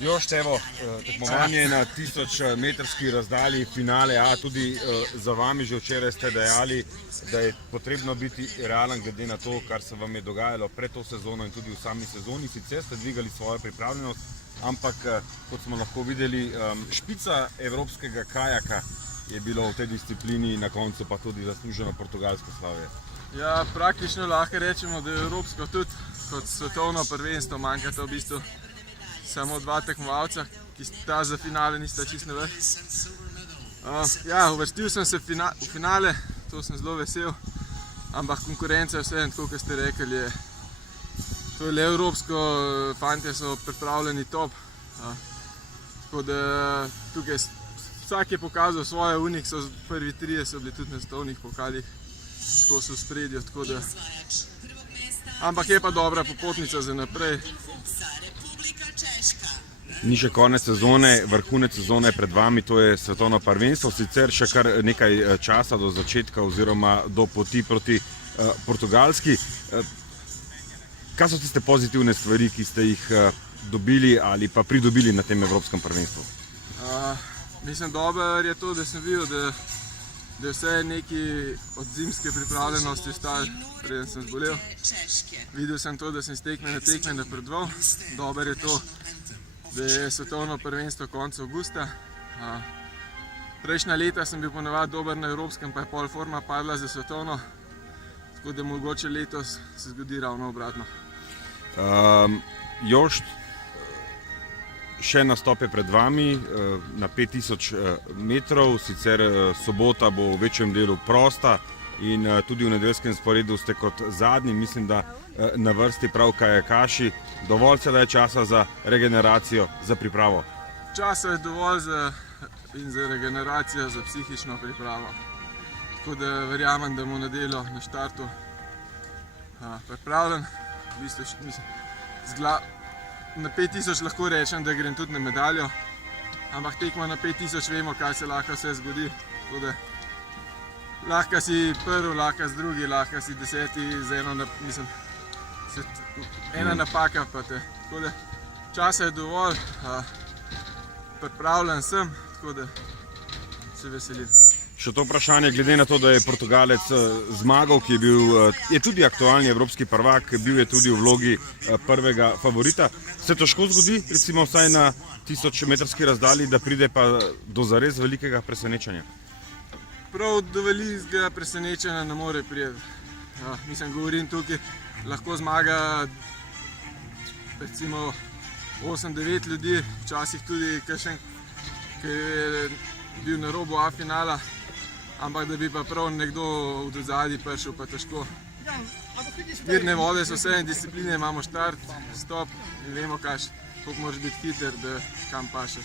Jošt, evo, tekmovanje na 1000 metrski razdalji, finale A, tudi za vami že včeraj ste dejali, da je potrebno biti realen glede na to, kar se vam je dogajalo pred to sezono in tudi v sami sezoni. Sicer ste dvigali svojo pripravljenost, ampak kot smo lahko videli, špica evropskega kajaka je bilo v tej disciplini, na koncu pa tudi zasluženo portugalsko slavje. Ja, praktično lahko rečemo, da je evropsko tudi kot svetovno prvenstvo, manjkata v bistvu samo dva tekmovalca, ki sta za finale nista čisto na vrh. Ja, uvrstil sem se v finale, to sem zelo vesel, ampak konkurenca je vseeno, tako kot ste rekli, to je le evropsko, fantje so pripravljeni top. Tako da tukaj vsak je pokazal svoje, unik so prvi trije so bili tudi na svetovnih pokalih, tako so v spredju, tako da. Ampak je pa dobra popotnica za naprej. Ni še konec sezone, vrhunec sezone pred vami, to je svetovno prvenstvo, sicer še kar nekaj časa do začetka oziroma do poti proti Portugalski. Kaj so tiste pozitivne stvari, ki ste jih dobili ali pa pridobili na tem evropskem prvenstvu? Mislim, dobro je to, da sem videl, da je vse nekaj od zimske pripravljenosti ostalo, preden sem zbolel. Videl sem to, da sem z tekme na tekme napredoval. Dobro je to, da je svetovno prvenstvo konec avgusta. Prejšnja leta sem bil ponavadi dober na evropskem, pa je pol forma padla za svetovno. Tako da mogoče letos se zgodi ravno obratno. Jošt, še nastop je pred vami na 5000 metrov, sicer sobota bo v večjem delu prosta in tudi v nedeljskem sporedu ste kot zadnji, mislim, da na vrsti prav kajakaši. Dovolj se da je časa za regeneracijo, za pripravo? Časa je dovolj za regeneracijo, za psihično pripravo. Tako da verjamem, da bomo v nedeljo na štartu pripravljen. V bistvu, na 5000 lahko rečem, da grem tudi na medaljo, ampak tekmo na 5000 vemo, kaj se lahko vse zgodi. Tako da lahko si prvi, lahko si drugi, lahko si 10. z ena napaka pa te. Tako da časa je dovolj, pripravljen sem, tako da se veselim. Še to vprašanje, glede na to, da je Portugalec zmagal, ki je tudi aktualni evropski prvak, bil je tudi v vlogi prvega favorita. Se težko zgodi, recimo vsaj na 1000 metrski razdalji, da pride pa do zares velikega presenečenja? Prav do velikega presenečenja ne more priti. Mislim, govorim tukaj, lahko zmaga recimo 8-9 ljudi, včasih tudi kakšen, ki je bil na robu A-finala, ampak da bi pa prav nekdo v zadnji prišel, pa težko. Mirne vode so vse discipline, imamo štart, stop in vemo, koliko moraš biti hiter, da kam pašeš.